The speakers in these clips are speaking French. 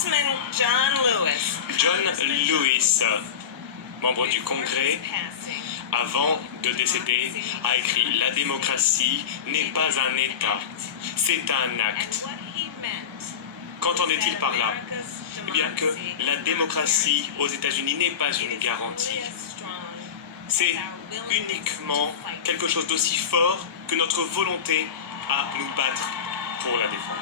Congressman John Lewis, membre du Congrès, avant de décéder, a écrit « La démocratie n'est pas un État, c'est un acte ». Qu'entendait-il par là? Eh bien que la démocratie aux États-Unis n'est pas une garantie. C'est uniquement quelque chose d'aussi fort que notre volonté à nous battre pour la défendre,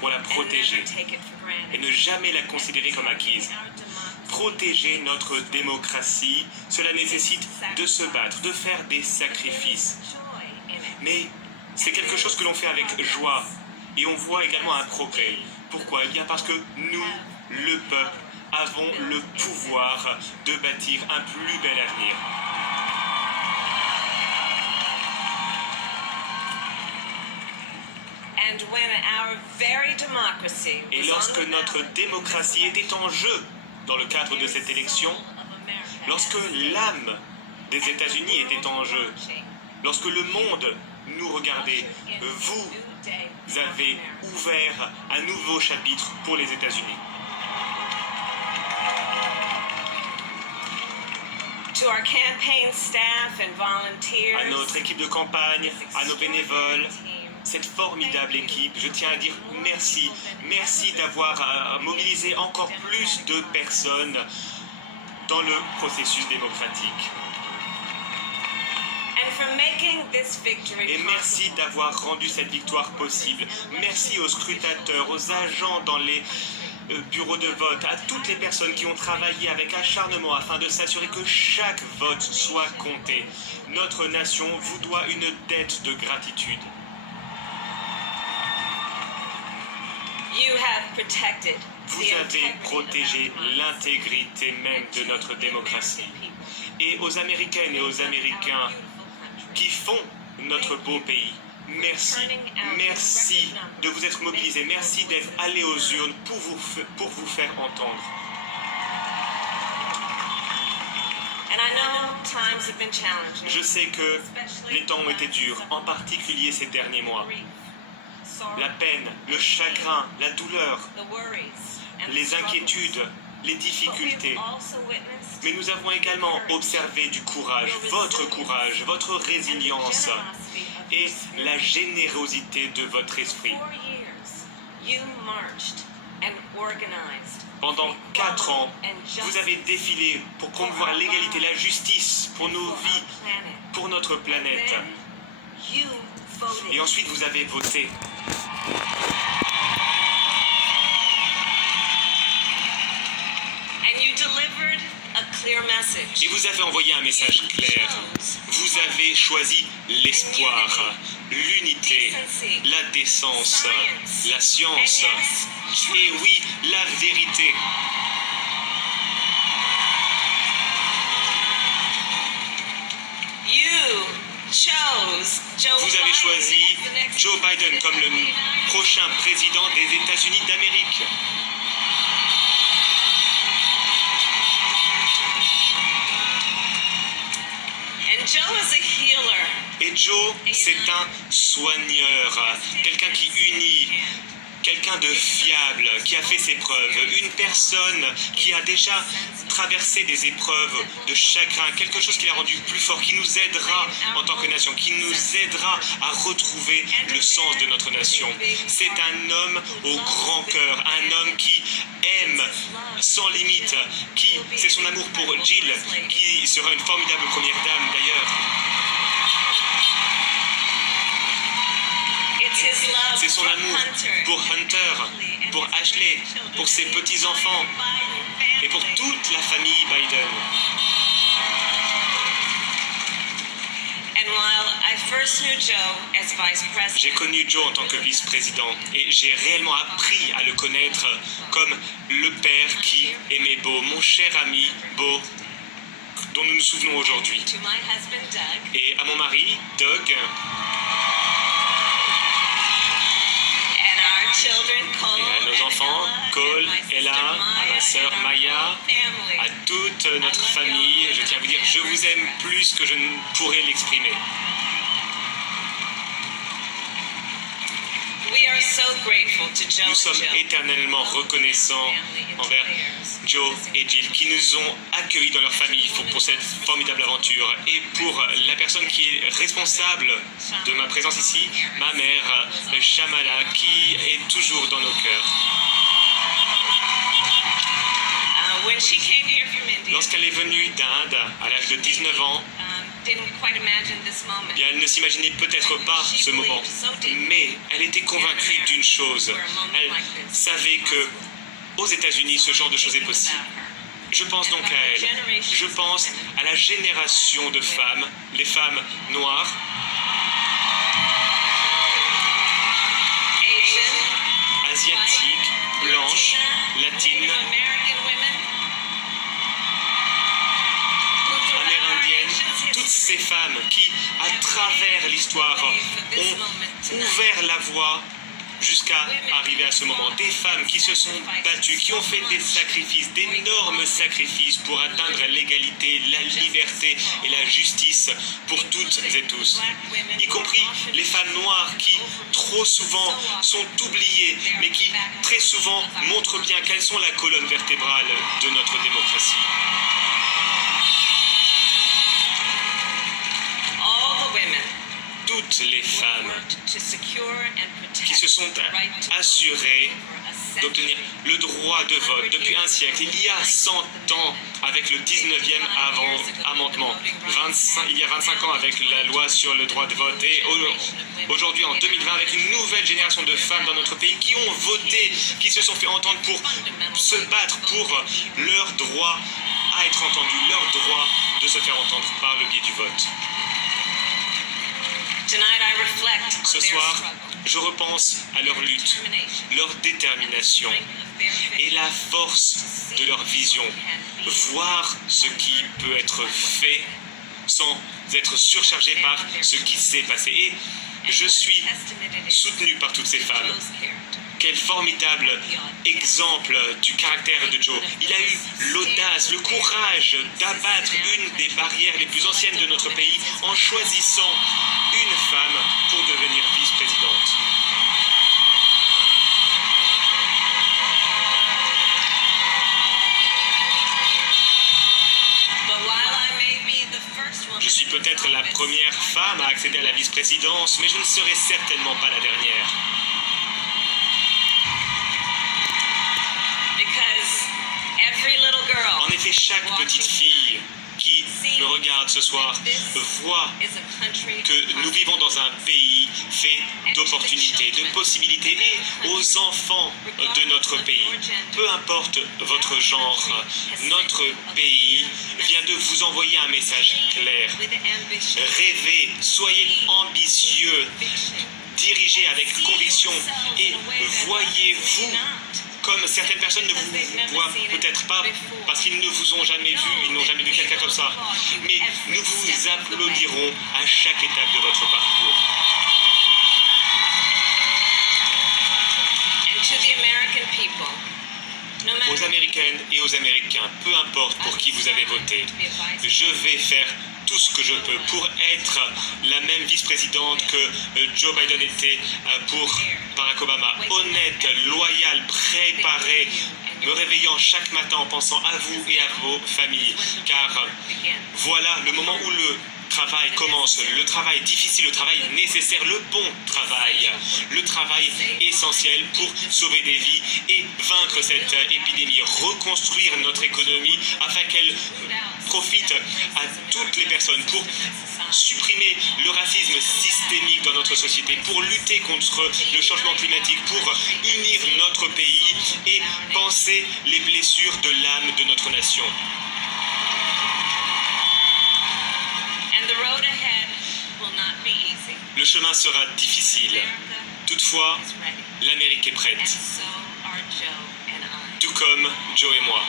pour la protéger et ne jamais la considérer comme acquise. Protéger notre démocratie, cela nécessite de se battre, de faire des sacrifices. Mais c'est quelque chose que l'on fait avec joie et on voit également un progrès. Pourquoi? Eh bien parce que nous, le peuple, avons le pouvoir de bâtir un plus bel avenir. Et lorsque notre démocratie était en jeu dans le cadre de cette élection, lorsque l'âme des États-Unis était en jeu, lorsque le monde nous regardait, vous avez ouvert un nouveau chapitre pour les États-Unis. À notre équipe de campagne, à nos bénévoles, cette formidable équipe, je tiens à dire merci. Merci d'avoir mobilisé encore plus de personnes dans le processus démocratique. Et merci d'avoir rendu cette victoire possible. Merci aux scrutateurs, aux agents dans les bureaux de vote, à toutes les personnes qui ont travaillé avec acharnement afin de s'assurer que chaque vote soit compté. Notre nation vous doit une dette de gratitude. Vous avez protégé l'intégrité même de notre démocratie. Et aux Américaines et aux Américains qui font notre beau pays, merci. Merci de vous être mobilisés. Merci d'être allés aux urnes pour vous faire entendre. Je sais que les temps ont été durs, en particulier ces derniers mois. La peine, le chagrin, la douleur, les inquiétudes, les difficultés. Mais nous avons également observé du courage, votre résilience et la générosité de votre esprit. Pendant 4 ans, vous avez défilé pour promouvoir l'égalité, la justice pour nos vies, pour notre planète. Et ensuite, vous avez voté. Et vous avez envoyé un message clair. Vous avez choisi l'espoir, l'unité, la décence, la science et oui, la vérité. Vous avez choisi Joe Biden comme le prochain président des États-Unis d'Amérique. Et Joe, c'est un soigneur, quelqu'un qui unit, quelqu'un de fiable, qui a fait ses preuves, une personne qui a déjà traversé des épreuves de chagrin, quelque chose qui l'a rendu plus fort, qui nous aidera en tant que nation, qui nous aidera à retrouver le sens de notre nation. C'est un homme au grand cœur, un homme qui aime sans limite, c'est son amour pour Jill, qui sera une formidable première dame d'ailleurs. C'est son amour pour Hunter, pour Ashley, pour ses petits-enfants et pour toute la famille Biden. J'ai connu Joe en tant que vice-président et j'ai réellement appris à le connaître comme le père qui aimait Bo, mon cher ami Bo, dont nous nous souvenons aujourd'hui. Et à mon mari, Doug, et à nos enfants, Cole, Ella, à ma sœur Maya, à toute notre famille, je tiens à vous dire, je vous aime plus que je ne pourrais l'exprimer. Nous sommes éternellement reconnaissants envers Joe et Jill qui nous ont accueillis dans leur famille pour cette formidable aventure et pour la personne qui est responsable de ma présence ici, ma mère, Shamala, qui est toujours dans nos cœurs. Lorsqu'elle est venue d'Inde à l'âge de 19 ans, bien, elle ne s'imaginait peut-être pas ce moment, mais elle était convaincue d'une chose. Elle savait que aux États-Unis, ce genre de choses est possible. Je pense donc à elle. Je pense à la génération de femmes, les femmes noires, asiatiques, blanches, latines, amérindiennes, toutes ces femmes qui, à travers l'histoire, ont ouvert la voie jusqu'à arriver à ce moment. Des femmes qui se sont battues, qui ont fait des sacrifices, d'énormes sacrifices pour atteindre l'égalité, la liberté et la justice pour toutes et tous. Y compris les femmes noires qui, trop souvent, sont oubliées, mais qui, très souvent, montrent bien qu'elles sont la colonne vertébrale de notre démocratie. Toutes les femmes qui se sont assurées d'obtenir le droit de vote depuis un siècle, il y a 100 ans avec le 19e amendement, il y a 25 ans avec la loi sur le droit de vote et aujourd'hui en 2020 avec une nouvelle génération de femmes dans notre pays qui ont voté, qui se sont fait entendre pour se battre pour leur droit à être entendu, leur droit de se faire entendre par le biais du vote. Ce soir, je repense à leur lutte, leur détermination et la force de leur vision. Voir ce qui peut être fait sans être surchargé par ce qui s'est passé. Et je suis soutenu par toutes ces femmes. Quel formidable exemple du caractère de Joe. Il a eu l'audace, le courage d'abattre une des barrières les plus anciennes de notre pays en choisissant une femme pour devenir vice-présidente. Je suis peut-être la première femme à accéder à la vice-présidence, mais je ne serai certainement pas la dernière. En effet, chaque petite fille qui me regarde ce soir voit que nous vivons dans un pays fait d'opportunités, de possibilités et aux enfants de notre pays. Peu importe votre genre, notre pays vient de vous envoyer un message clair. Rêvez, soyez ambitieux, dirigez avec conviction et voyez-vous comme certaines personnes ne vous voient peut-être pas parce qu'ils ne vous ont jamais vu, ils n'ont jamais vu quelqu'un comme ça. Mais nous vous applaudirons à chaque étape de votre parcours. Aux Américaines et aux Américains, peu importe pour qui vous avez voté, je vais faire tout ce que je peux pour être la même vice-présidente que Joe Biden était pour Barack Obama. Honnête, loyale, préparée, me réveillant chaque matin en pensant à vous et à vos familles. Car voilà le moment où le travail commence, le travail difficile, le travail nécessaire, le bon travail, le travail essentiel pour sauver des vies et vaincre cette épidémie, reconstruire notre économie afin qu'elle profite à toutes les personnes pour supprimer le racisme systémique dans notre société, pour lutter contre le changement climatique, pour unir notre pays et penser les blessures de l'âme de notre nation. Le chemin sera difficile. Toutefois, l'Amérique est prête. Tout comme Joe et moi.